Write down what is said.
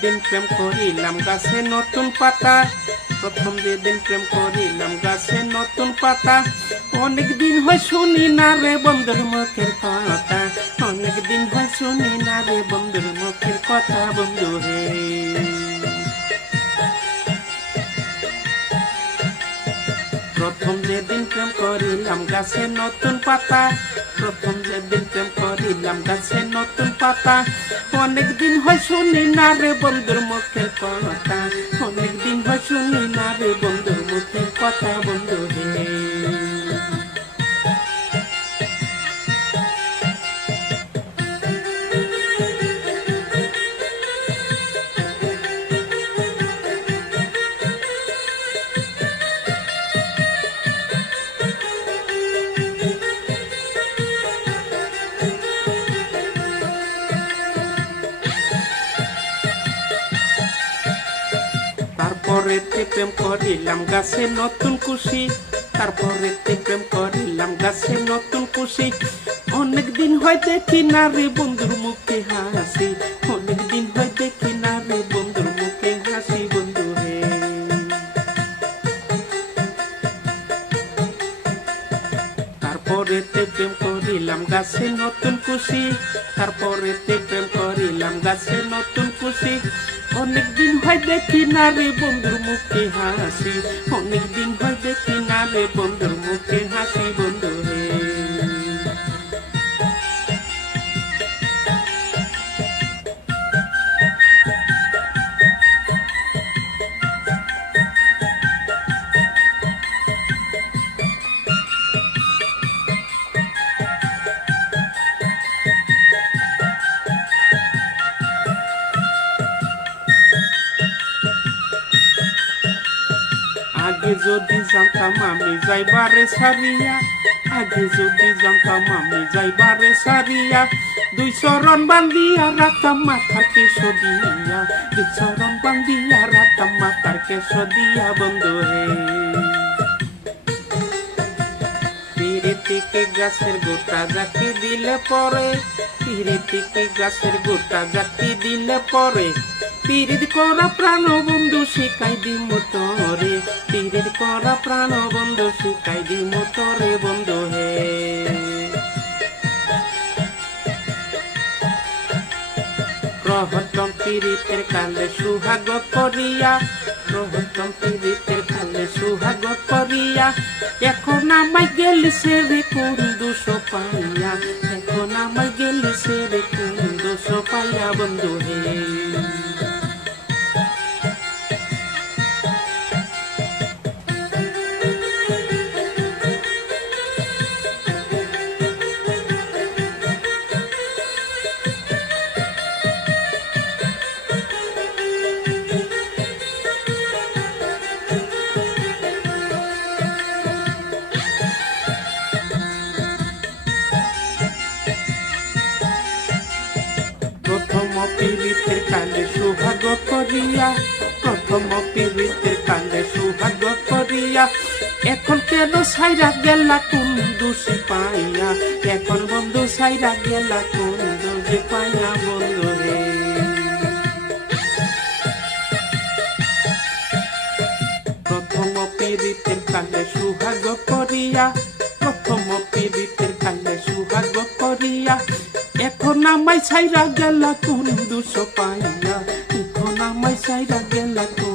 যেদিন প্রেম করিলাম গাছে নতুন পাতা, প্রথম যেদিন প্রেম করিলাম গাছে নতুন পাতা, অনেক দিন হয় শুনি না রে বন্ধুর মুখের কথা, অনেক দিন হয় শুনি না রে বন্ধুর মুখের কথা বন্ধু হে। প্রথম যেদিন প্রেম করিলাম গাছে নতুন পাতা, প্রথম যেদিন প্রেম করিলাম গাছে নতুন পাতা, অনেক দিন হয় শুনি না রে বন্ধুর মুখের কথা, অনেক দিন হয় শুনি না রে বন্ধুর মুখের কথা বন্ধু হে। তারপরেতে প্রেম করিলাম গাছে নতুন খুশি, তারপরেতে প্রেম করিলাম গাছে নতুন খুশি, অনেক দিন হয় দেখি না রে বন্ধুর মুখে হাসি, অনেক দিন হয় দেখি না রে বন্ধুর মুখে হাসি বন্ধু হে। তারপরেতে প্রেম করিলাম গাছে নতুন খুশি, তারপরেতে প্রেম করিলাম গাছে নতুন খুশি, অনেক দিন হয় দেখি না রে বন্ধুর মুখে হাসি, অনেক দিন হয় দেখি না রে বন্ধুর মুখে হাসি বন্ধু হে। আগে যদি জানতাম আমি যাইবারে সারিয়া, আগে যদি জানতাম আমি যাইবারে সারিয়া, দুই চরণ বান্ধিয়া রাখতাম মাথার কেশ দিয়া, দুই চরণ বান্ধিয়া রাখতাম মাথার কেশ দিয়া বন্ধু হে। পিরিতিকে গাছের গোটা জাকি দিলে পরে, পিরিতিকে গাছের গোটা জাকি দিলে পরে, পিরিত করা প্রাণ বন্ধু শিখাই দিম তোরে, পিরিত করা প্রাণ বন্ধু শিখাই দিম তোরে বন্ধু হে। প্রহতম পিরিতের কালে সুহাগ করিয়া, প্রহতম পিরিতের কালে সুহাগ করিয়া, এখন আমায় গেলি সে রে কোন দোষ পাইয়া, এখন আমায় গেলি সে রে কোন দোষ পাইয়া বন্ধু হে। প্রথম পিরিতের কালে সুহাগ করিয়া, প্রথম পিরিতের কালে সুহাগ করিয়া, এখন কেন সাইরা গেলা কোন দোষী পাইয়া, এখন বন্ধু সাইরা গেলা কোন দোষী পাইয়া বন্ধু রে। প্রথম পিরিতের কালে সুহাগ করিয়া, প্রথম পিরিতের কালে সুহাগ করিয়া, এখন আমায় সাইরা গেলা কোন দোষ পাইয়া, এখন আমায় সাইরা গেলা কোন